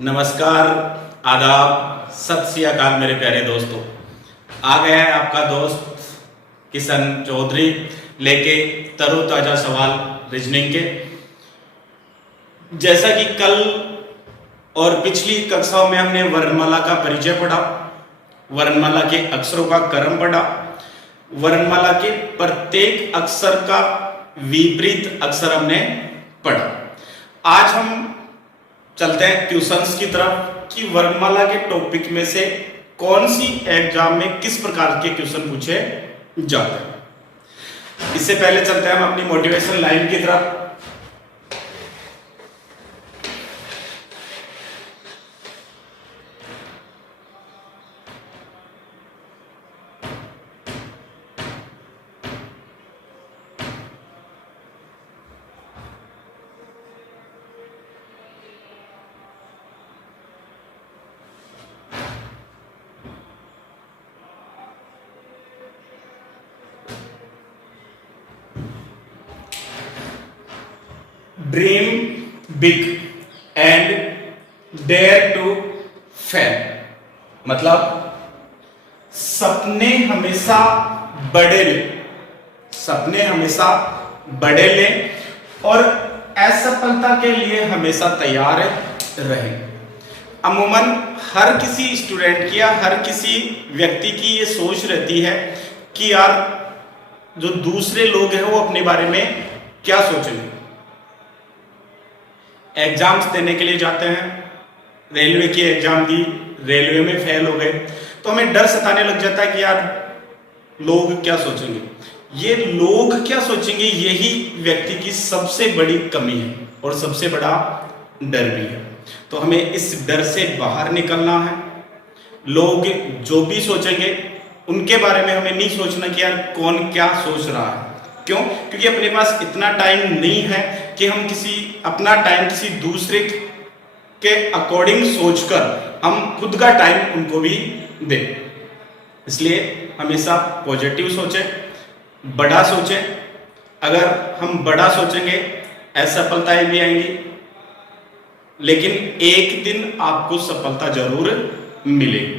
नमस्कार, आदाब, सत श्री अकाल मेरे प्यारे दोस्तों। आ गया है आपका दोस्त किशन चौधरी लेके तरोताजा सवाल रीजनिंग के। जैसा कि कल और पिछली कक्षाओं में हमने वर्णमाला का परिचय पढ़ा, वर्णमाला के अक्षरों का क्रम पढ़ा, वर्णमाला के प्रत्येक अक्षर का विपरीत अक्षर हमने पढ़ा। आज हम चलते हैं क्वेश्चंस की तरफ कि वर्णमाला के टॉपिक में से कौन सी एग्जाम में किस प्रकार के क्वेश्चन पूछे जाते हैं। इससे पहले चलते हैं हम अपनी मोटिवेशन लाइन की तरफ। Dream big and dare to fail, मतलब सपने हमेशा बड़े ले, सपने हमेशा बड़े ले और असफलता के लिए हमेशा तैयार रहे। अमूमन हर किसी स्टूडेंट की या हर किसी व्यक्ति की ये सोच रहती है कि यार जो दूसरे लोग हैं वो अपने बारे में क्या सोचेंगे। एग्जाम्स देने के लिए जाते हैं, रेलवे की एग्जाम दी, रेलवे में फेल हो गए तो हमें डर सताने लग जाता है कि यार लोग क्या सोचेंगे। ये लोग क्या सोचेंगे यही व्यक्ति की सबसे बड़ी कमी है और सबसे बड़ा डर भी है। तो हमें इस डर से बाहर निकलना है। लोग जो भी सोचेंगे उनके बारे में हमें नहीं सोचना कि यार कौन क्या सोच रहा है। क्यों? क्योंकि अपने पास इतना टाइम नहीं है कि हम अपना टाइम किसी दूसरे के अकॉर्डिंग सोचकर हम खुद का टाइम उनको भी दें। इसलिए हमेशा पॉजिटिव सोचें, बड़ा सोचें। अगर हम बड़ा सोचेंगे असफलताएं भी आएंगी, लेकिन एक दिन आपको सफलता जरूर मिलेगी।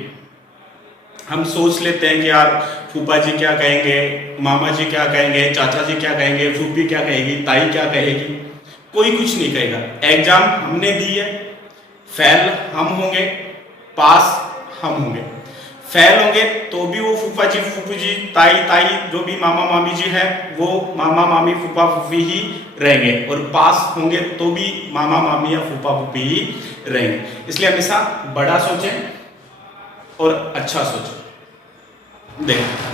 हम सोच लेते हैं कि यार फूफा जी क्या कहेंगे, मामा जी क्या कहेंगे, चाचा जी क्या कहेंगे, फूफी क्या कहेगी, ताई क्या कहेगी। कोई कुछ नहीं कहेगा। एग्जाम हमने दी है, फेल हम होंगे, पास हम होंगे। फेल होंगे तो भी वो फूफा जी, फूफी जी, ताई जो भी मामा मामी जी है वो मामा मामी फूफा फूफी ही रहेंगे, और पास होंगे तो भी मामा मामी या फूफा फूफी ही रहेंगे। इसलिए हमेशा बड़ा सोचें और अच्छा सोचें। देखो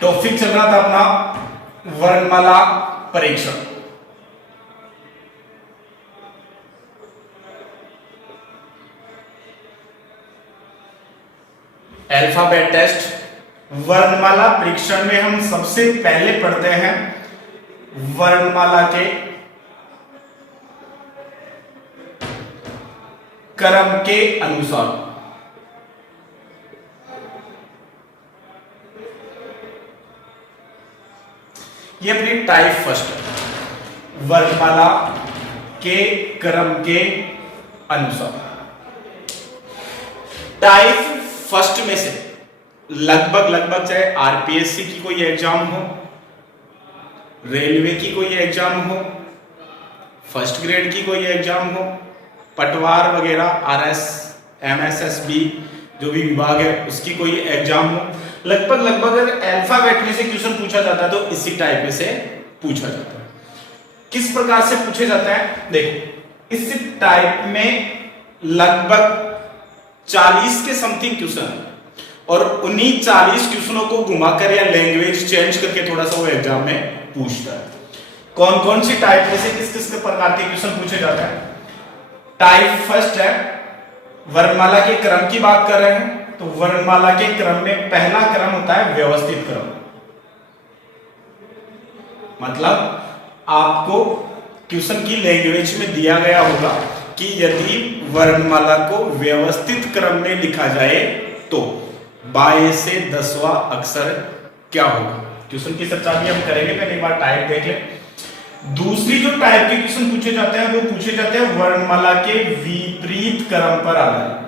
टॉपिक चल रहा था अपना वर्णमाला परीक्षण। Alphabet test. वर्णमाला परीक्षण में हम सबसे पहले पढ़ते हैं वर्णमाला के क्रम के अनुसार। ये अपनी टाइप फर्स्ट है, वर्णमाला के क्रम के अनुसार। टाइप फर्स्ट में से लगभग चाहे आरपीएससी की कोई एग्जाम हो, रेलवे की कोई एग्जाम हो, फर्स्ट ग्रेड की कोई एग्जाम हो, पटवार वगैरह, आरएस, एमएसएसबी जो भी विभाग है उसकी कोई एग्जाम हो, लगभग अगर अल्फाबेट में से क्वेश्चन पूछा जाता है तो इसी टाइप में से पूछा जाता है। किस प्रकार से पूछे जाता है देखो, इस टाइप में लगभग 40 के समथिंग क्वेश्चन, और उन्हीं 40 क्वेश्चनों को घुमाकर या लैंग्वेज चेंज करके थोड़ा सा वो एग्जाम में पूछता है। कौन कौन सी टाइप में से किस प्रकार के क्वेश्चन पूछे जाते हैं। टाइप फर्स्ट है, वर्णमाला के क्रम की बात कर रहे हैं तो वर्णमाला के क्रम में पहला क्रम होता है व्यवस्थित क्रम। मतलब आपको क्वेश्चन की लैंग्वेज में दिया गया होगा कि यदि वर्णमाला को व्यवस्थित क्रम में लिखा जाए तो बाएं से 10वां अक्षर क्या होगा। क्वेश्चन की चर्चा भी हम करेंगे, पहले एक बार टाइप देख लें। दूसरी जो टाइप के क्वेश्चन पूछे जाते हैं वो पूछे जाते हैं वर्णमाला के विपरीत क्रम पर आधारित।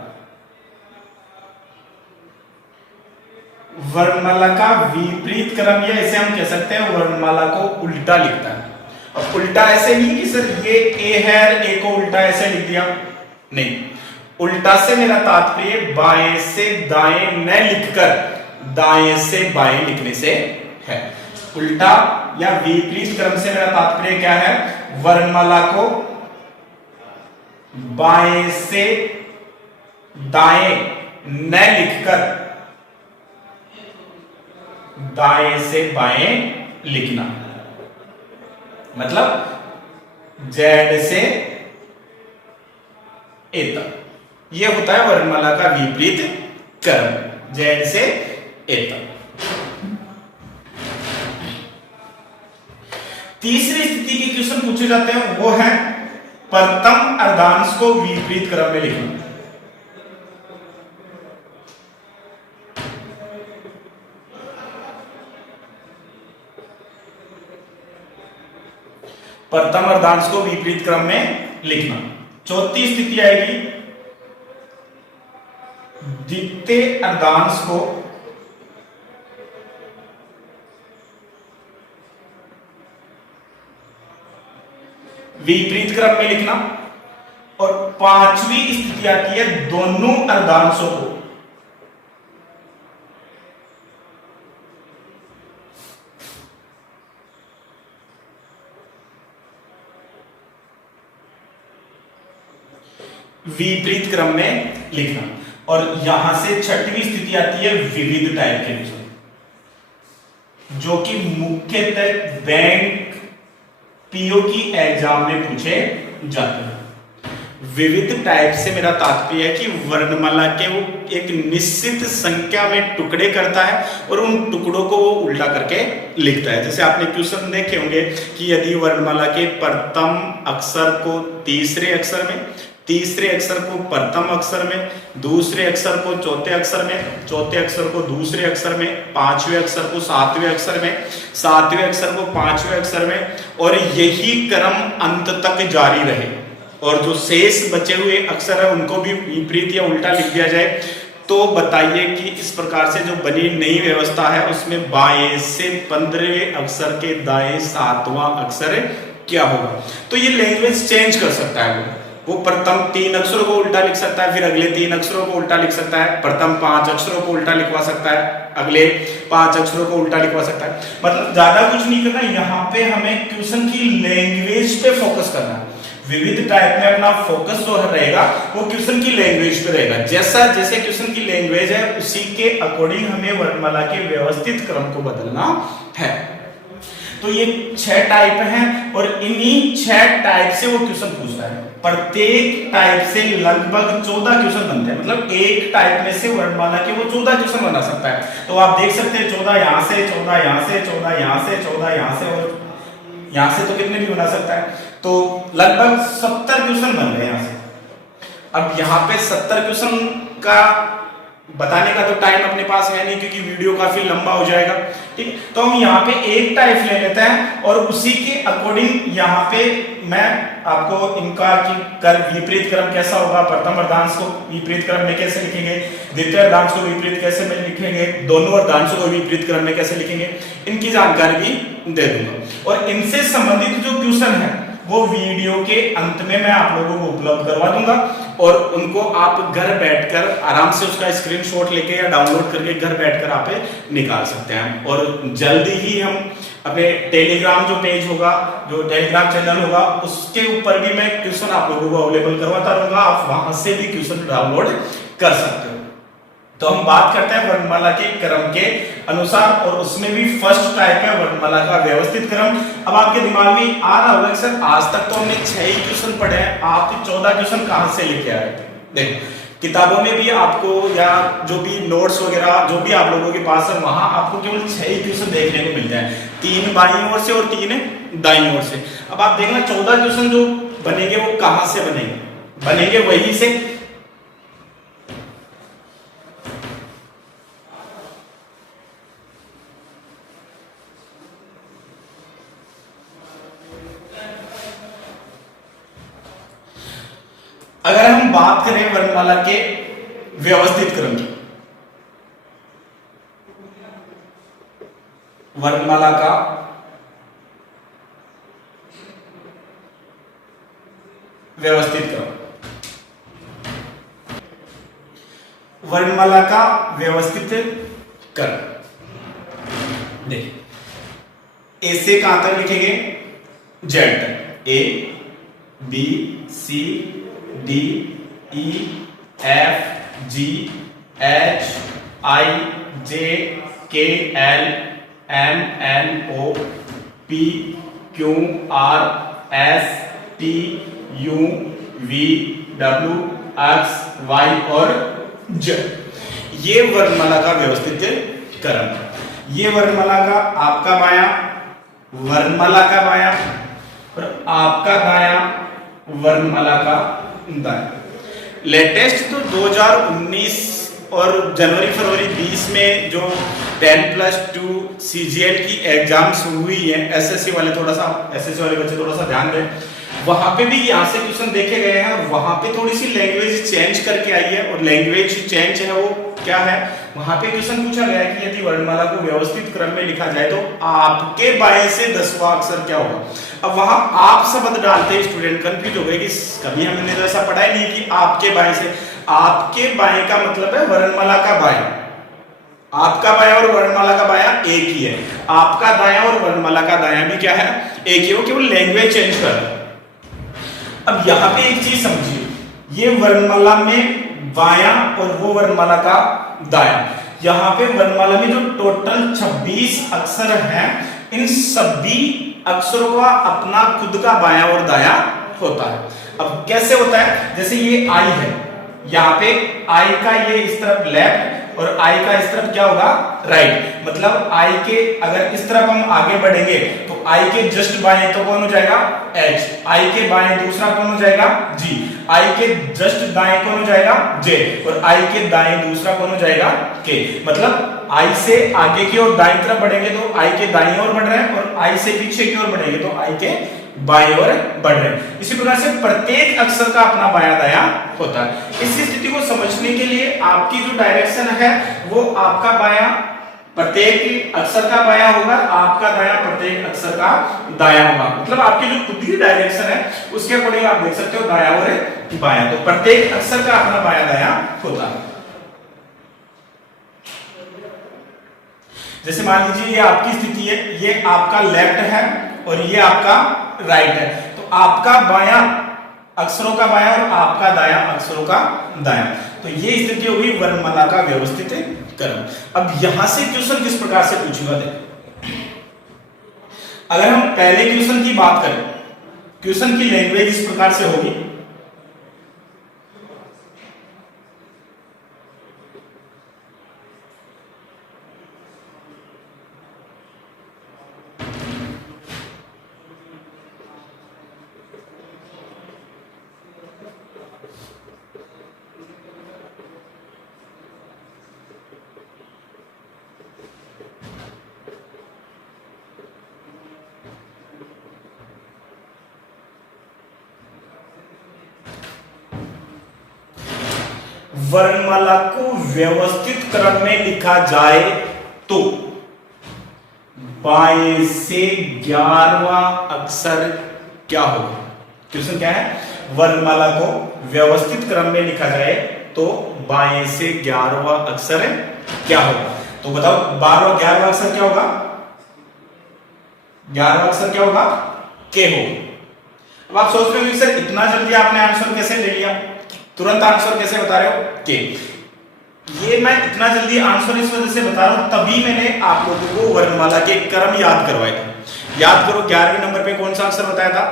वर्णमाला का विपरीत क्रम, या इसे हम कह सकते हैं वर्णमाला को उल्टा लिखता है। अब उल्टा ऐसे नहीं कि सर ये ए है, ए को उल्टा ऐसे लिख दिया, नहीं। उल्टा से मेरा तात्पर्य बाएं से दाएं न लिखकर दाएं से बाएं लिखने से है। उल्टा या विपरीत क्रम से मेरा तात्पर्य क्या है, वर्णमाला को बाएं से दाएं न लिखकर दाएं से बाएं लिखना, मतलब जेड से ए तक। यह होता है वर्णमाला का विपरीत क्रम, जेड से ए तक। तीसरी स्थिति के क्वेश्चन पूछे जाते हैं वो है प्रथम अर्धांश को विपरीत क्रम में लिखना। प्रथम अर्धांश को विपरीत क्रम में लिखना। चौथी स्थिति आएगी द्वितीय अर्धांश को विपरीत क्रम में लिखना। और पांचवी स्थिति आती है दोनों अर्धांशों को विपरीत क्रम में लिखना। और यहां से छठवीं स्थिति आती है विविध टाइप के क्वेश्चन, जो कि मुख्यतः बैंक पीओ की एग्जाम में पूछे जाते हैं। विविध टाइप से मेरा तात्पर्य है कि वर्णमाला के वो एक निश्चित संख्या में टुकड़े करता है और उन टुकड़ों को वो उल्टा करके लिखता है। जैसे आपने क्वेश्चन देखे होंगे कि यदि वर्णमाला के प्रथम अक्षर को तीसरे अक्षर में, तीसरे अक्षर को प्रथम अक्षर में, दूसरे अक्षर को चौथे अक्षर में, चौथे अक्षर को दूसरे अक्षर में, पांचवें अक्षर को सातवें अक्षर में, सातवें अक्षर को पांचवें अक्षर में, और यही क्रम अंत तक जारी रहे, और जो शेष बचे हुए अक्षर है उनको भी विपरीत या उल्टा लिख दिया जाए, तो बताइए कि इस प्रकार से जो बनी नई व्यवस्था है उसमें बाएं से 15वें अक्षर के दाएं 7वां अक्षर क्या होगा। तो ये लैंग्वेज चेंज कर सकता है। वो प्रथम 3 अक्षरों को उल्टा लिख सकता है, फिर अगले 3 अक्षरों को उल्टा लिख सकता है, प्रथम 5 अक्षरों को उल्टा लिखवा सकता है, अगले 5 अक्षरों को उल्टा लिखवा सकता है। मतलब ज्यादा कुछ नहीं करना, यहाँ पे हमें क्वेश्चन की लैंग्वेज पे फोकस करना है। विविध टाइप में अपना फोकस जो रहेगा वो क्वेश्चन की लैंग्वेज पे रहेगा। जैसा जैसे क्वेश्चन की लैंग्वेज है उसी के अकॉर्डिंग हमें वर्णमाला के व्यवस्थित क्रम को बदलना है। तो ये 6 टाइप हैं और इन्हीं 6 टाइप से वो क्वेश्चन पूछता है। प्रत्येक टाइप से लगभग 14 क्वेश्चन बनते हैं, मतलब एक टाइप में से वर्णमाला के वो 14 क्वेश्चन बना सकता है। तो आप देख सकते हैं 14 यहाँ से, 14 यहाँ से, 14 यहाँ से, 14 यहाँ से, और यहाँ से तो कितने भी बना सकता है। तो लगभग 70 क्वेश्चन बन गए यहाँ से। अब यहाँ पे 70 क्वेश्चन का बताने का तो टाइम अपने पास है नहीं, क्योंकि वीडियो काफी लंबा हो जाएगा। ठीक, तो हम यहाँ पे एक टाइप ले लेते हैं और उसी के अकॉर्डिंग यहाँ पे मैं आपको इनका कि कर विपरीत क्रम कैसा होगा, प्रथम अर्धांश को विपरीत क्रम में कैसे लिखेंगे, द्वितीय अर्धांश को विपरीत कैसे में लिखेंगे, दोनों अर्धांशों को विपरीत क्रम में कैसे लिखेंगे, इनकी जानकारी भी दे दूंगा। और इनसे संबंधित जो क्वेश्चन है वो वीडियो के अंत में मैं आप लोगों को उपलब्ध करवा दूंगा, और उनको आप घर बैठकर आराम से उसका स्क्रीनशॉट लेके या डाउनलोड करके घर बैठकर आप निकाल सकते हैं। और जल्दी ही हम अपने टेलीग्राम जो पेज होगा, जो टेलीग्राम चैनल होगा, उसके ऊपर भी मैं क्वेश्चन आप लोगों को अवेलेबल करवाता रहूंगा। आप वहां से भी क्वेश्चन डाउनलोड कर सकते हो। तो हम बात करते हैं वर्णमाला के क्रम के अनुसार, और उसमें भी फर्स्ट टाइप है वर्णमाला का व्यवस्थित क्रम। अब आपके दिमाग में आ रहा होगा सर आज तक तो हमने 6 ही क्वेश्चन पढ़े हैं, आप 14 क्वेश्चन कहां से लेके आए थे। देखो किताबों में भी आपको या जो भी नोट्स वगैरह जो भी आप लोगों के पास है वहां आपको केवल 6 ही क्वेश्चन देखने को मिलते हैं, 3 बाईं ओर से और 3 दाईं ओर से। अब आप देखना 14 क्वेश्चन जो बनेंगे वो कहां से बनेंगे वहीं से। हम बात करें वर्णमाला के व्यवस्थित क्रम की, वर्णमाला का व्यवस्थित क्रम, वर्णमाला का व्यवस्थित क्रम। देखिए, ए से कहां तक लिखेंगे? जेड तक। A B C D E F G H I J K L M N O P Q R S T U V W X Y और जेड। ये वर्णमाला का व्यवस्थित क्रम। ये वर्णमाला का आपका बायां, वर्णमाला का बायां और आपका दायां, वर्णमाला का दायां। लेटेस्ट तो 2019 और जनवरी फरवरी 20 में जो 10+2 CGL की एग्जाम्स हुई है, एसएससी वाले बच्चे थोड़ा सा ध्यान दें, वहां पे भी यहां से क्वेश्चन देखे गए हैं और वहां पे थोड़ी सी लैंग्वेज चेंज करके आई है। और लैंग्वेज चेंज है वो क्या है? वहां पे क्वेश्चन पूछा गया है कि यदि वर्णमाला को व्यवस्थित क्रम में लिखा जाए तो आपके बाएं से 10वां अक्षर क्या होगा। अब वहां आप शब्द डालते स्टूडेंट कंफ्यूज हो गए कि कभी हमने तो ऐसा पढ़ा ही नहीं कि आपके बाएं से। आपके बाएं का मतलब है वर्णमाला का बायां। आपका बायां और वर्णमाला का बायां एक ही है। आपका दायां और वर्णमाला का दायां भी क्या है? एक ही। वो केवल लैंग्वेज चेंज कर रहा है। अब यहां पे एक चीज समझिए, ये वर्णमाला में बायां और वो वर्णमाला का दायां। यहां पे वर्णमाला में जो टोटल 26 अक्षर हैं, इन सभी अक्षरों का अपना खुद का बायां और दायां होता है। अब कैसे होता है? जैसे ये आई है, यहां पे आई का ये इस तरफ लेफ्ट और आई का इस तरफ क्या होगा? राइट। मतलब आई के अगर इस तरफ हम आगे बढ़ेंगे तो आई के जस्ट बाएं तो कौन हो जाएगा? एच। आई के बाएं दूसरा कौन हो जाएगा? जी। आई के जस्ट दाएं कौन हो जाएगा? जे। और आई के दाएं दूसरा कौन हो जाएगा? के। मतलब आई से आगे की ओर दाईं तरफ बढ़ेंगे तो आई के दाईं ओर बढ़ रहे हैं और आई से पीछे की ओर बढ़ेंगे तो आई के बाईं ओर बढ़ रहे हैं। इसी प्रकार से प्रत्येक अक्षर का अपना बायां दायां होता है। इस स्थिति को समझने के लिए आपकी जो डायरेक्शन है वो आपका बायां प्रत्येक अक्षर का बायां होगा, आपका दायां प्रत्येक अक्षर का दायां होगा। मतलब आपकी जो खुद की डायरेक्शन है उसके अकॉर्डिंग आप देख सकते हो दायां और बायां। तो प्रत्येक अक्षर का अपना बायां दायां होता है। जैसे मान लीजिए ये आपकी स्थिति है, ये आपका लेफ्ट है और ये आपका राइट है। तो आपका बायां अक्षरों का बायां और आपका दायां अक्षरों का दायां। तो ये स्थिति होगी वर्णमाला का व्यवस्थित क्रम। अब यहां से क्वेश्चन किस प्रकार से पूछूंगा? देखो, अगर हम पहले क्वेश्चन की बात करें, क्वेश्चन की लैंग्वेज इस प्रकार से होगी। वर्णमाला को व्यवस्थित क्रम में लिखा जाए तो बाएं से 11वां अक्षर क्या होगा? क्वेश्चन क्या है? वर्णमाला को व्यवस्थित क्रम में लिखा जाए तो बाएं से 11वां अक्षर क्या होगा? तो बताओ 11वां अक्षर क्या होगा? 11वां अक्षर क्या होगा? के हो। अब आप सोच रहे हो सर इतना जल्दी आपने आंसर कैसे ले लिया, तुरंत आंसर कैसे बता रहे हो? के ये मैं इतना जल्दी आंसर इस वजह से बता रहा हूं, तभी मैंने आप लोगों को वर्णमाला के क्रम याद करवाए थे। याद करो 11वें नंबर पे कौन सा अक्षर बताया था?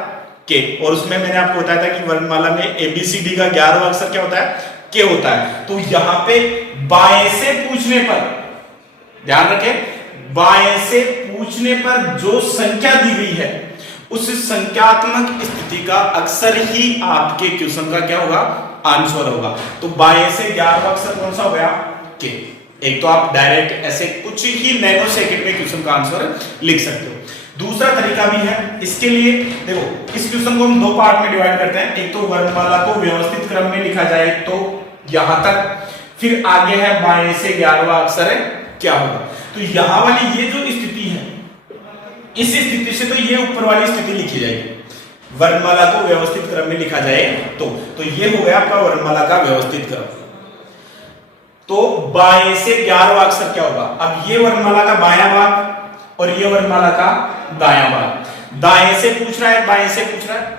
के। और उसमें मैंने आपको बताया था कि वर्णमाला में ABCD का 11वां अक्षर क्या होता है? के होता है। तो यहां पे बाएं से पूछने पर ध्यान रखें, बाएं से पूछने पर जो संख्या दी गई है उस संख्यात्मक स्थिति का अक्षर ही आपके क्वेश्चन का क्या होगा? आंसर होगा। तो बाएं से 11वां अक्षर कौन सा हो गया? के। एक तो आप डायरेक्ट ऐसे कुछ ही नैनो सेकंड में क्वेश्चन का आंसर लिख सकते हो। दूसरा तरीका भी है इसके लिए। देखो इस क्वेश्चन को हम दो पार्ट में डिवाइड करते हैं। एक तो वर्णमाला को व्यवस्थित क्रम में लिखा जाए तो यहां तक, फिर आगे है बाएं से 11वां अक्षर है क्या होगा। तो यहां वाली ये जो स्थिति है, इस स्थिति से तो ये ऊपर वाली स्थिति लिखी जाएगी। वर्णमाला को व्यवस्थित क्रम में लिखा जाए तो ये हो गया आपका वर्णमाला का व्यवस्थित क्रम। तो बाएं से 11वां अक्षर क्या होगा। अब ये वर्णमाला का बायां भाग और ये वर्णमाला का दायां भाग। दाएं से पूछ रहा है, बाएं से पूछ रहा है,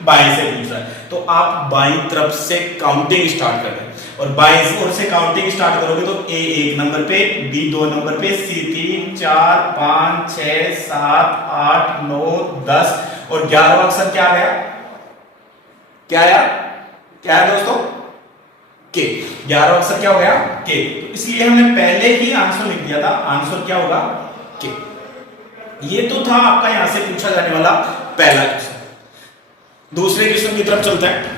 बाएं से पूछ रहा है, तो आप बाईं तरफ से काउंटिंग स्टार्ट कर दें। और बाईं ओर से काउंटिंग स्टार्ट करोगे तो ए 1 नंबर पे, बी 2 नंबर पे, सी 3 4 5 6 7 8 9 10 और 11वां अक्षर क्या आया, क्या आया, क्या है दोस्तों, के। 11वां अक्षर क्या हो गया, के। तो इसलिए हमने पहले ही आंसर लिख दिया था, आंसर क्या होगा, के। ये तो था आपका यहां से पूछा जाने वाला पहला क्वेश्चन। दूसरे क्वेश्चन की तरफ चलते हैं।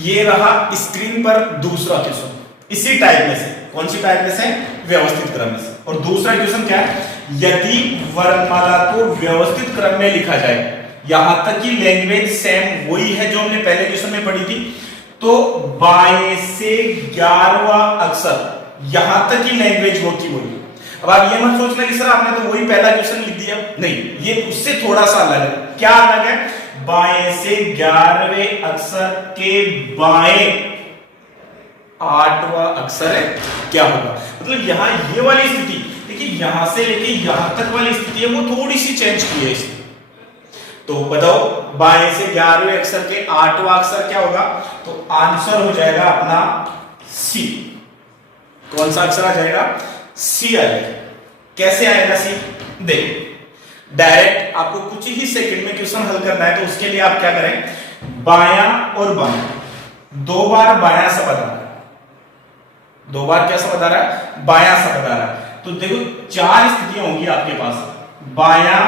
ये रहा स्क्रीन पर दूसरा क्वेश्चन, इसी टाइप में से। कौन सी टाइप में से, व्यवस्थित क्रम में से। और दूसरा क्वेश्चन क्या है, यदि वर्णमाला को व्यवस्थित क्रम में लिखा जाए, यहां तक की लैंग्वेज सेम वही है जो हमने पहले क्वेश्चन में पढ़ी थी, तो बाएं से 11वां अक्षर, यहां तक की लैंग्वेज वो की वही। अब आप ये मत सोचना कि सर आपने तो वही पहला क्वेश्चन लिख दिया, नहीं, ये उससे थोड़ा सा अलग है। क्या अलग है, बाएं से 11वें अक्षर के बाएं 8वां अक्षर है क्या होगा। मतलब यहां ये वाली स्थिति देखिए, यहां से लेके यहां तक वाली स्थिति है वो थोड़ी सी चेंज की है इसने। तो बताओ बाएं से 11वें अक्षर के 8वां अक्षर क्या होगा, तो आंसर हो जाएगा अपना सी। कौन सा अक्षर आ जाएगा, सी आ जाएगा। कैसे आएगा सी, देख डायरेक्ट आपको कुछ ही सेकंड में क्वेश्चन हल करना है। तो उसके लिए आप क्या करें, बायां और बायां, दो बार बायां शब्द आ रहा है, दो बार क्या शब्द आ रहा है, बायां शब्द आ रहा है। तो देखो 4 स्थितियां होंगी आपके पास, बायां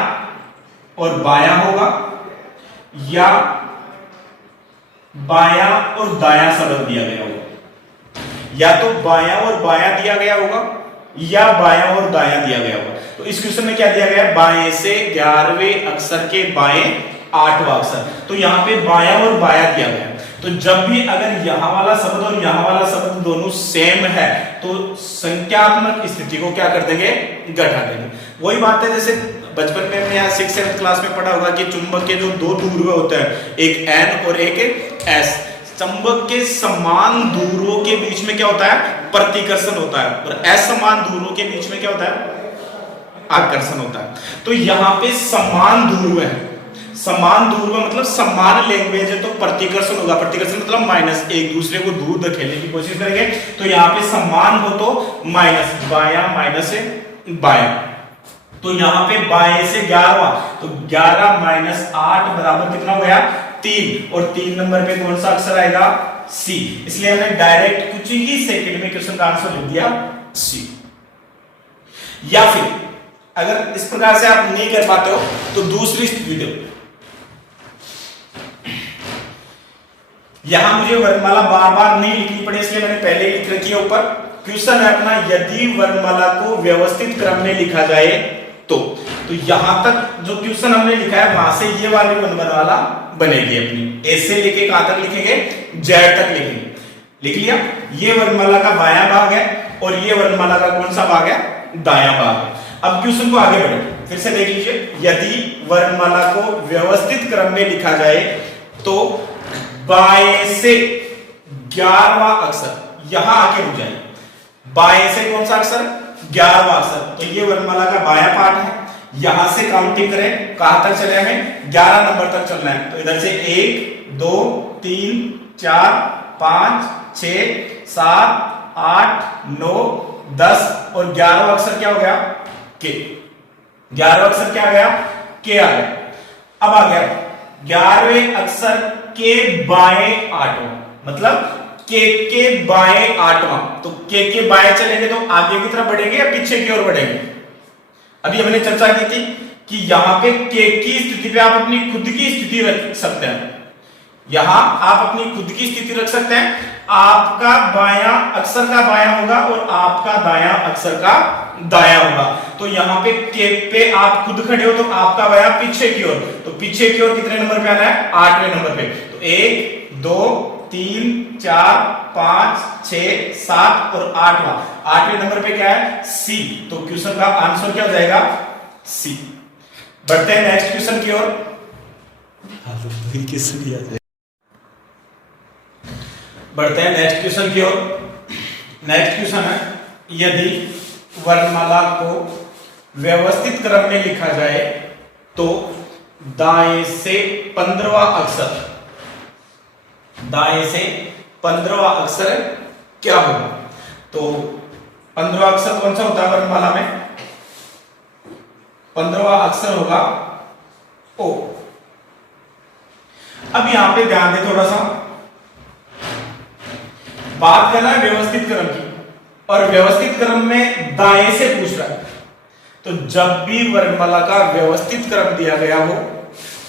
और बायां होगा, या बायां और दायां शब्द दिया गया होगा, या तो बायां और बायां दिया गया होगा, या बायां और दायां दिया गया होगा। तो इस क्वेश्चन में क्या दिया गया है, बाएं से 11वें अक्षर के बाएं 8वां अक्षर। तो यहां पे बायां और बायां दिया गया। तो जब भी अगर यहां वाला शब्द और यहां वाला शब्द दोनों सेम है तो संख्यात्मक स्थिति को क्या कर देंगे, घटा देंगे। वही बात है जैसे बचपन में हमने यहाँ 6th-7th क्लास में पढ़ा होगा कि चुंबक के जो दो ध्रुव होते हैं, एक N और एक S। चुंबक के समान ध्रुवों के बीच में क्या होता है, प्रतिकर्षण होता है, और असमान ध्रुवों के बीच में क्या होता है, आकर्षण होता है। तो यहाँ पे समान ध्रुव है, समान ध्रुव मतलब समान लैंग्वेज है, तो प्रतिकर्षण होगा। प्रतिकर्षण मतलब माइनस, एक दूसरे को दूर धकेलने की कोशिश करेंगे। तो यहाँ पे समान हो तो माइनस, बायां माइनस बायां। तो यहाँ पे बाएं से 11वां, तो 11 माइनस 8 बराबर कितना हो गया, 3। और 3 नंबर पे कौन सा अक्षर आएगा, सी। इसलिए हमने डायरेक्ट कुछ ही सेकंड में क्वेश्चन का आंसर लिख दिया सी। या फिर अगर इस प्रकार से आप नहीं कर पाते हो तो दूसरी स्थिति दो। यहां मुझे वर्णमाला बार बार नहीं लिखनी पड़े, इसलिए मैंने पहले ही लिख रखी है ऊपर। क्वेश्चन है अपना, यदि वर्णमाला को व्यवस्थित क्रम में लिखा जाए तो यहां तक जो क्वेश्चन हमने लिखा है वहां से ये वाली वर्णमाला बनेगी अपनी। ए से लेके कहां तक लिखेंगे, जेड तक लिखेंगे। लिख लिया, ये वर्णमाला का बायां भाग है और ये वर्णमाला का कौन सा भाग है, दायां भाग है। अब क्वेश्चन को आगे बढ़े, फिर से देख लीजिए, यदि वर्णमाला को व्यवस्थित क्रम में लिखा जाए तो बाएं से 11वां अक्षर यहां आके रुक जाए। बाएं से कौन सा अक्षर, 11वां अक्षर। तो ये वर्णमाला का बायां पार्ट है, यहां से काउंटिंग करें, कहां तक चले, हमें 11 नंबर तक चलना है। तो इधर से 1 2 3 4 5 6 7 8 9 10 और 11वां अक्षर क्या हो गया, के। 11वां अक्षर क्या आ गया, के आ गया। अब आ गया 11वें अक्षर के बाएं आठवां, मतलब के बाएं आठवां। तो के बाएं चलेंगे तो आगे की तरफ बढ़ेंगे या पीछे की ओर बढ़ेंगे। अभी हमने चर्चा की थी कि यहां पे के की स्थिति पे आप अपनी खुद की स्थिति रख सकते हैं। यहां आप अपनी खुद की स्थिति रख सकते हैं। आपका बायां अक्षर का बायां होगा और आपका दायां अक्षर का दायां होगा। तो यहां पे के पे आप खुद खड़े हो तो आपका बायां पीछे की ओर, तो पीछे की ओर कितने नंबर पे आना है, 8वें नंबर पे। तो 1 2 3 4 5 6 7 और 8वें नंबर पे क्या है, सी। तो क्वेश्चन का आंसर क्या हो जाएगा, सी। बढ़ते हैं नेक्स्ट क्वेश्चन की ओर। बढ़ते हैं नेक्स्ट क्वेश्चन की ओर। नेक्स्ट क्वेश्चन है, यदि वर्णमाला को व्यवस्थित क्रम में लिखा जाए तो दाएं से 15वां अक्षर, दाएं से 15वां अक्षर क्या होगा। तो 15वां अक्षर कौन सा होता है वर्णमाला में, 15वां अक्षर होगा ओ। अब यहां पे ध्यान दे, थोड़ा सा बात करना है व्यवस्थित क्रम की, और व्यवस्थित क्रम में दाएं से पूछ रहा है। तो जब भी वर्णमाला का व्यवस्थित क्रम दिया गया हो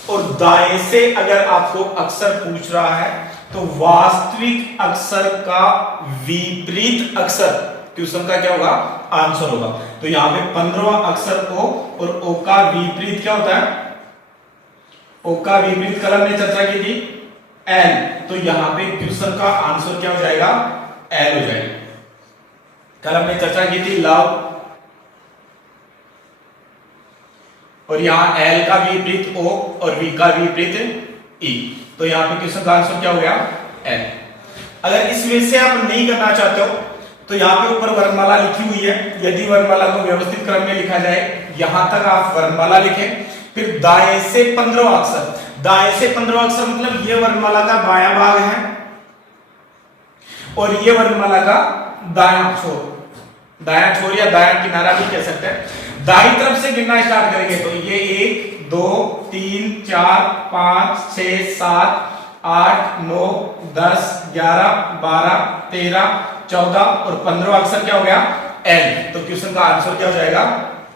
और दाएं से अगर आपको अक्षर पूछ रहा है तो वास्तविक अक्षर का विपरीत अक्षर क्वेश्चन का क्या होगा, आंसर होगा। तो यहां पे 15वां अक्षर ओ और ओ का विपरीत क्या होता है, ओ का विपरीत कल हमने चर्चा की थी एल। तो यहां पे क्वेश्चन का आंसर क्या हो जाएगा, एल हो जाएगा। कल हमने चर्चा की थी लव, और यहां एल का विपरीत ओ और वी का विपरीत ई। तो यहां पे क्वेश्चन का आंसर क्या हो गया, एल। अगर इस वे से आप नहीं करना चाहते हो तो यहां पे ऊपर वर्णमाला लिखी हुई है, यदि वर्णमाला को व्यवस्थित क्रम में लिखा जाए, यहां तक आप वर्णमाला लिखें, फिर दाएं से 15वां अक्षर, दाएं से 15वां अक्षर मतलब ये वर्णमाला का बायां भाग है और ये वर्णमाला का दायां छोर, दायां छोर या दायां किनारा भी कह सकते हैं। दाईं तरफ से गिनना स्टार्ट करेंगे तो ये 1 2 3 4 5 6 7 8 9 10 11 12 13 14 और 15वां अक्षर क्या हो गया, एल। तो क्वेश्चन का आंसर क्या हो जाएगा,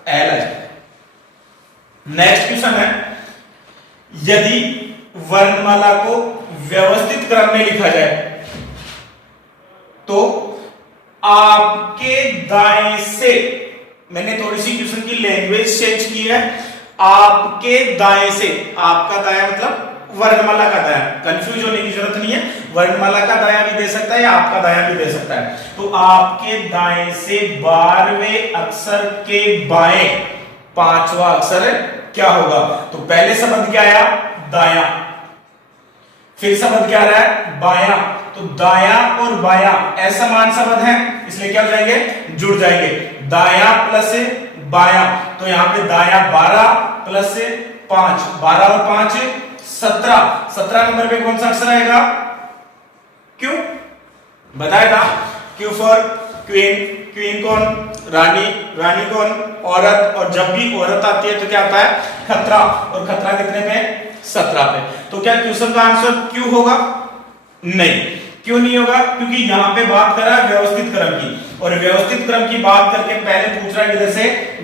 एल आ जाएगा। नेक्स्ट क्वेश्चन है, यदि वर्णमाला को व्यवस्थित क्रम में लिखा जाए तो आपके दाएं से, मैंने थोड़ी सी क्वेश्चन की लैंग्वेज चेंज की है, आपके दाएं से, आपका दायां मतलब वर्णमाला का दायां, कंफ्यूज होने की जरूरत नहीं है, वर्णमाला का दायां भी दे सकता है या आपका दायां भी दे सकता है। तो आपके दाएं से 12वें अक्षर के बाएं 5वां अक्षर क्या होगा। तो पहले शब्द क्या आया, दायां, फिर शब्द क्या आ रहा है, बायां। तो दायां और बायां असमान शब्द हैं, इसलिए क्या हो जाएंगे, जुड़ जाएंगे, दायां प्लस बायां। तो यहां पे दायां 12 प्लस 5, 12 और 5 17, 17 नंबर पे कौन सा अक्षर आएगा, क्यों बताया था, क्यू फॉर क्वीन, क्वीन कौन, रानी, रानी कौन, औरत, और जब भी औरत आती है तो क्या आता है, खतरा, और खतरा कितने पे, 17 पे। तो क्या क्वेश्चन का आंसर क्यों होगा, नहीं, क्यों नहीं होगा, क्योंकि यहां पे बात कर रहा है व्यवस्थित क्रम की, और व्यवस्थित क्रम की बात करके पहले पूछ रहा है किधर से,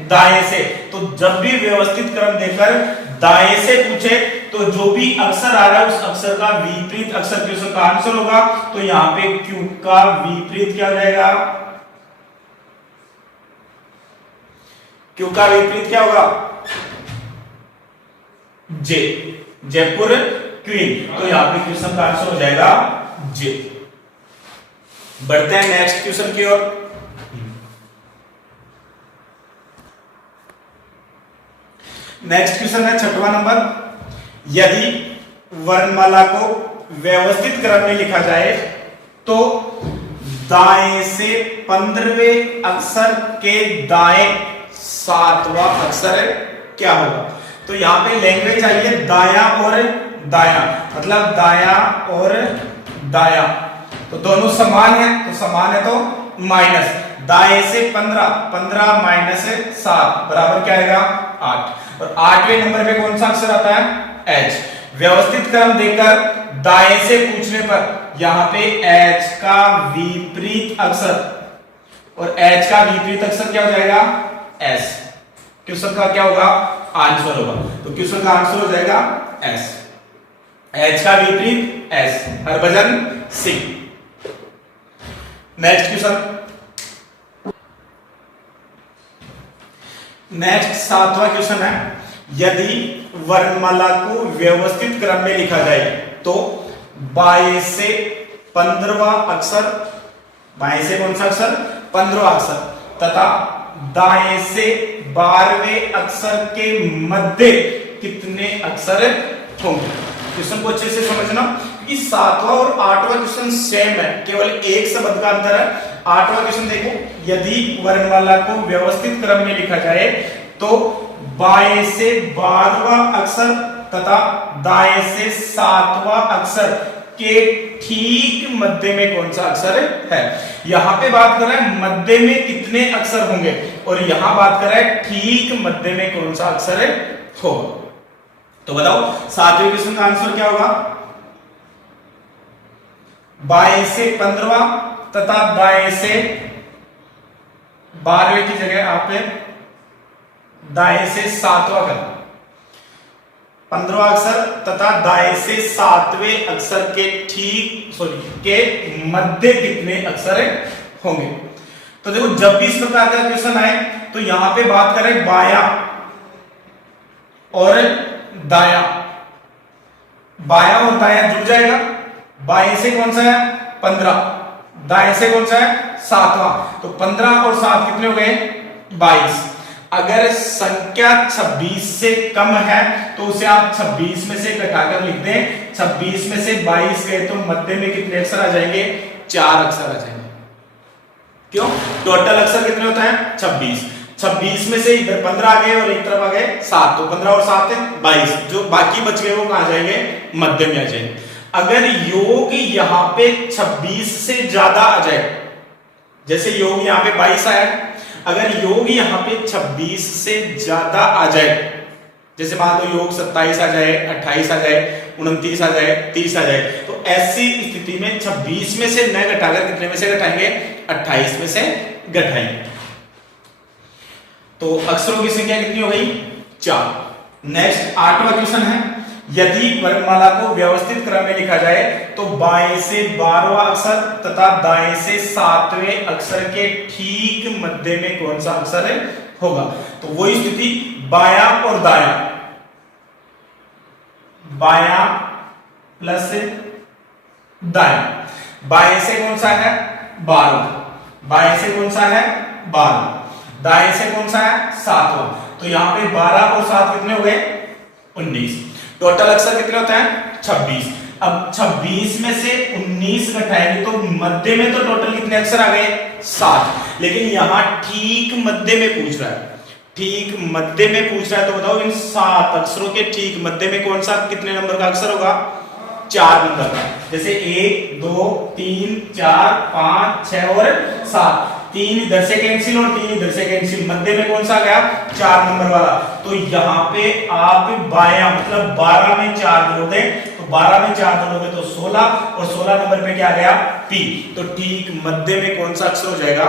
दाएं से। तो जब भी व्यवस्थित क्रम देकर दाएं से पूछे तो जो भी अक्षर आ रहा है उस अक्षर का विपरीत अक्षर क्वेश्चन का आंसर होगा। तो यहां पे क्यू का विपरीत क्या हो जाएगा, क्यू का विपरीत क्या होगा? जे, जयपुर क्वीन। तो यहां पे क्वेश्चन का आंसर हो जाएगा जे। बढ़ते हैं नेक्स्ट क्वेश्चन की ओर। नेक्स्ट क्वेश्चन है 6वां नंबर। यदि वर्णमाला को व्यवस्थित क्रम में लिखा जाए तो दाएं से 15वें अक्षर के दाएं 7वां अक्षर क्या होगा? तो यहां पे लैंग्वेज आई है दाया और दाया, मतलब दाया और दाया, तो दोनों समान है, तो समान है तो माइनस दाएं से 15 माइनस 7 बराबर क्या आएगा? 8। और 8वें नंबर पे कौन सा अक्षर आता है? एच। व्यवस्थित क्रम देकर दाएं से पूछने पर यहां पे एच का विपरीत अक्षर, और एच का विपरीत अक्षर क्या हो जाएगा? एस। क्वेश्चन का क्या होगा? आंसर होगा। तो क्वेश्चन का आंसर हो जाएगा एस। एच का विपरीत S, Harbhajan Singh. Next question, next 7वां क्वेश्चन है। यदि वर्णमाला को व्यवस्थित क्रम में लिखा जाए तो बाएं से 15वां अक्षर, बाएं से कौन सा अक्षर? 15वां अक्षर, तथा दाएं से 12वें अक्षर के मध्य कितने अक्षर होंगे? क्वेश्चन को अच्छे से समझना कि 7वां और 8वां क्वेश्चन सेम है, केवल एक शब्द का अंतर है। 8वां क्वेश्चन देखो, यदि वर्णमाला को व्यवस्थित क्रम में लिखा जाए तो बाएं से 12वां अक्षर तथा दाएं से 7वां अक्षर के ठीक मध्य में कौन सा अक्षर है? यहां पे बात कर रहा है मध्य में कितने अक्षर होंगे, और यहां बात कर रहा है ठीक मध्य में कौन सा अक्षर होगा। तो बताओ 7वें क्वेश्चन का आंसर क्या होगा? बाएं से 15वां तथा दाएं से 12वें की जगह आप दाएं से 7वां कर, 15वां अक्षर तथा दाएं से 7वें अक्षर के के मध्य कितने अक्षर होंगे। तो देखो जब भी इस प्रकार का क्वेश्चन आए तो यहां पे बात करें बाया और दाया, बाया और दाया जुड़ जाएगा। बाएं से कौन सा है? 15, दाएं से कौन सा है? 7वां, तो 15 और 7 कितने हो गए? 22। अगर संख्या 26 से कम है तो उसे आप 26 में से घटाकर लिख दें। 26 में से 22 गए तो मध्य में कितने अक्षर आ जाएंगे? 4 अक्षर आ जाएंगे। क्यों? टोटल अक्षर कितने होता है? 26। 26 में से इधर 15 आ गए और एक तरफ आ गए 7, तो 15 और 7 है 22। जो बाकी बच गए वो कहां जाएंगे? मध्य में आ जाएंगे। अगर योग यहां पे 26 से ज्यादा आ जाए, जैसे योग यहां पे 22 आया, अगर योग यहां पे 26 से ज्यादा आ जाए, जैसे मान लो योग 27 आ जाए, 28 आ जाए, 29 आ जाए, 30 आ जाए, तो ऐसी स्थिति में 26 में से न घटाकर कितने में से घटाएंगे? 28 में से घटाएंगे। तो अक्षरों की संख्या कितनी हो गई? 4। नेक्स्ट 8वां क्वेश्चन है। यदि वर्णमाला को व्यवस्थित क्रम में लिखा जाए तो बाएं से 12वां अक्षर तथा दाएं से 7वें अक्षर के ठीक मध्य में कौन सा अक्षर होगा? तो वही स्थिति बाया और दाया, बाया प्लस दाया। बाएं से कौन सा है? 12, बाएं से कौन सा है? 12, दाएं से कौन सा है? 7वां। तो यहां पे 12 और 7 कितने हो गए? 19। टोटल अक्षर कितने होते हैं? 26। अब 26 में से 19 घटाएंगे तो मध्य में तो टोटल कितने अक्षर आ गए? 7। लेकिन यहां ठीक मध्य में पूछ रहा है, ठीक मध्य में पूछ रहा है, तो बताओ इन 7 अक्षरों के ठीक मध्य में कौन सा कितने नंबर का अक्षर होगा? 4 नंबर का। जैसे 1 2 3 4 5 6 और 7, 3 इधर से कैंसिल और 3 इधर से कैंसिल, मध्य में कौन सा आ गया? 4 नंबर वाला। तो यहां पे आप बाया मतलब 12 में 4 जोड़ दें, तो 12 में 4 जोड़ोगे तो 16, और 16 नंबर पे क्या आ गया? पी। तो ठीक मध्य में कौन सा अक्षर हो जाएगा?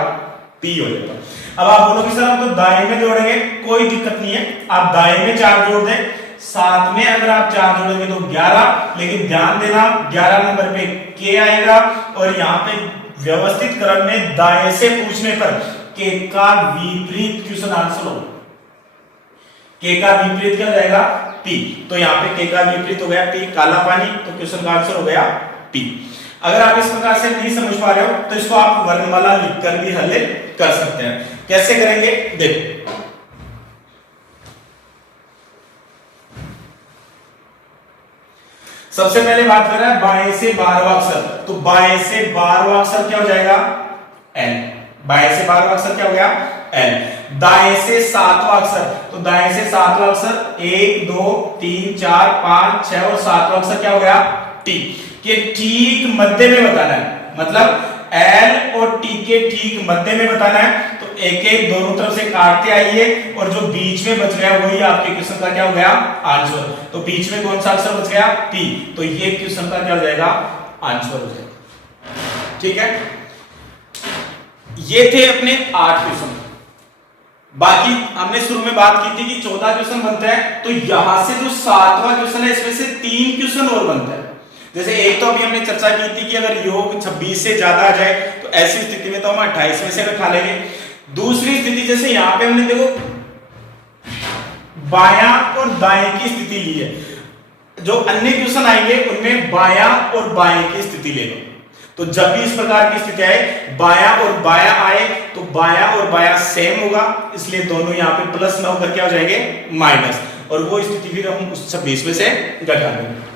पी हो जाएगा। अब आप बोलोगे सर हम तो दाएं में जोड़ेंगे, कोई दिक्कत नहीं है, आप दाएं में 4 जोड़ दें। 7 में अगर आप 4 जोड़ेंगे तो 11, लेकिन ध्यान देना 11 नंबर पे के आएगा, और यहां पे व्यवस्थित क्रम में दाएं से पूछने पर के का विपरीत क्वेश्चन आंसर हो। के का विपरीत क्या हो जाएगा, पी। तो यहाँ पे के का विपरीत हो गया पी, काला पानी, तो क्वेश्चन का आंसर हो गया पी। अगर आप इस प्रकार से नहीं समझ पा रहे हो तो इसको आप वर्णमाला लिखकर भी हल कर सकते हैं। कैसे करेंगे देखो, सबसे पहले बात कर रहा है बाएं से 12वां अक्षर, तो बाएं से 12वां अक्षर क्या हो जाएगा, एल। बाएं से 12वां अक्षर क्या हो गया, एल। दाएं से 7वां अक्षर, तो दाएं से 7वां अक्षर 1 2 3 4 5 6 और 7वां अक्षर क्या हो गया, टी। के ठीक मध्य में बताना है, मतलब एल और टी के ठीक मध्य में बताना है। तो एक एक दोनों तरफ से काटते आइए और जो बीच में बच गया वही आपके क्वेश्चन का क्या हो गया, आंसर। तो बीच में कौन सा अक्षर बच गया, पी, तो ये क्वेश्चन का क्या हो जाएगा, आंसर हो जाएगा। ठीक है, ये थे अपने 8 क्वेश्चन। बाकी हमने शुरू में बात की थी कि 14 क्वेश्चन बनते हैं, तो यहां से जो 7वां क्वेश्चन है इसमें से 3 क्वेश्चन और बनते हैं। जैसे एक तो अभी हमने चर्चा की थी कि अगर योग 26 से ज्यादा आ जाए तो ऐसी स्थिति में तो हम 28 में से उठा लेंगे। दूसरी स्थिति जैसे यहाँ पे हमने देखो बायां और दाएं की स्थिति ली है, जो अन्य क्वेश्चन आएंगे उनमें बायां और बाएं की स्थिति ले लो। तो जब भी इस प्रकार की स्थिति आए, बायां और बायां आए, तो बायां और बायां सेम होगा, इसलिए दोनों यहाँ पे प्लस ना होकर क्या हो जाएंगे, माइनस, और वो स्थिति फिर हम उस 26 में से घटा देंगे।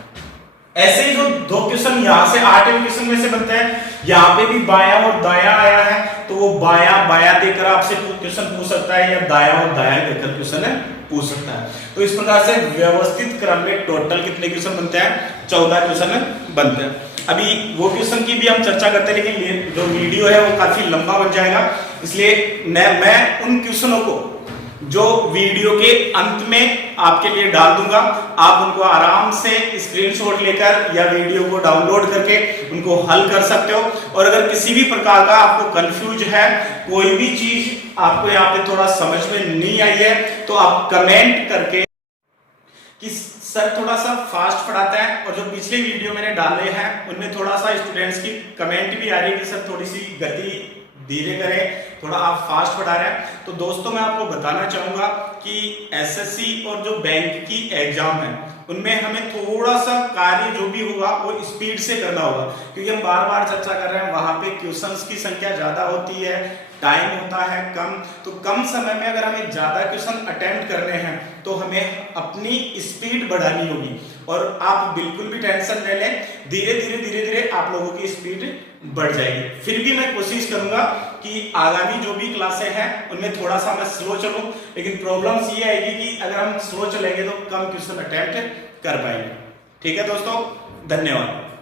ऐसे ही जो 2 क्वेश्चन यहाँ से 8वें क्वेश्चन में से बनते हैं, यहाँ पे भी बायां और दायां आया है, तो वो बायां बायां देकर आपसे क्वेश्चन पूछ सकता है या दायां और दायां देकर क्वेश्चन पूछ सकता है। तो इस प्रकार से व्यवस्थित क्रम में टोटल कितने क्वेश्चन बनते हैं, 14 क्वेश्चन बनते हैं। अभी वो क्वेश्चन की भी हम चर्चा करते हैं, लेकिन जो वीडियो है वो काफी लंबा बन जाएगा, इसलिए मैं उन क्वेश्चनों को जो वीडियो के अंत में आपके लिए डाल दूंगा, आप उनको आराम से स्क्रीनशॉट लेकर या वीडियो को डाउनलोड करके उनको हल कर सकते हो। और अगर किसी भी प्रकार का आपको कंफ्यूज है, कोई भी चीज आपको यहाँ पे थोड़ा समझ में नहीं आई है, तो आप कमेंट करके कि सर थोड़ा सा फास्ट पढ़ाता है, और जो पिछले वीडियो मैंने डाले हैं उनमें थोड़ा सा स्टूडेंट्स की कमेंट भी आ रही है कि सर थोड़ी सी गति धीरे करें, थोड़ा आप फास्ट पढ़ा रहे हैं। तो दोस्तों मैं आपको बताना चाहूंगा कि एसएससी और जो बैंक की एग्जाम है उनमें हमें थोड़ा सा कार्य जो भी होगा वो स्पीड से करना होगा, क्योंकि हम बार बार चर्चा कर रहे हैं वहां पे क्वेश्चंस की संख्या ज्यादा होती है, टाइम होता है कम। तो कम समय में अगर हमें ज्यादा क्वेश्चन अटेम्प्ट करने हैं तो हमें अपनी स्पीड बढ़ानी होगी। और आप बिल्कुल भी टेंशन न लें, धीरे धीरे आप लोगों की स्पीड बढ़ जाएगी। फिर भी मैं कोशिश करूंगा कि आगामी जो भी क्लासें हैं उनमें थोड़ा सा मैं स्लो चलूं, लेकिन प्रॉब्लम्स ये आएगी कि अगर हम स्लो चलेंगे तो कम क्वेश्चन अटेम्प्ट कर पाएंगे। ठीक है दोस्तों, धन्यवाद।